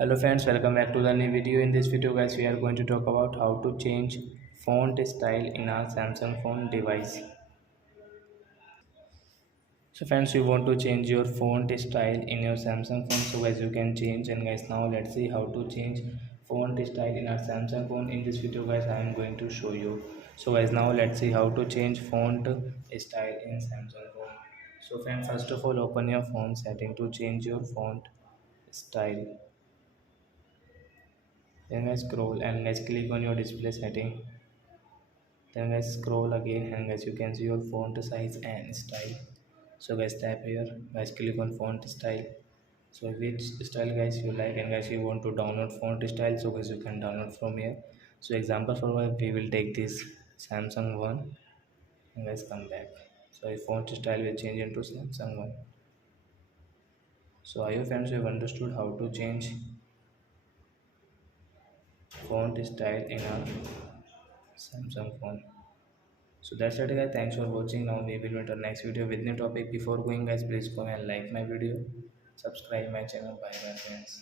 Hello friends, welcome back to the new video. In this video guys, we are going to talk about how to change font style in our Samsung phone device. So friends, you want to change your font style in your Samsung phone, so guys you can change. And guys, now let's see how to change font style in our Samsung phone. In this video guys, I am going to show you. So guys, now let's see how to change font style in Samsung phone. So friends, first of all, open your phone setting to change your font style. Then guys, scroll and guys click on your display setting. Then guys scroll again and guys you can see your font size and style. So guys tap here, guys click on font style. So which style guys you like, and guys you want to download font style, so guys you can download from here. So example for what we will take this Samsung one, and guys come back. So if font style will change into Samsung one. So I hope friends you have understood how to change font style in a Samsung phone. So that's it guys, thanks for watching. Now we will meet our next video with new topic. Before going guys, please go and like my video, subscribe my channel. Bye bye friends.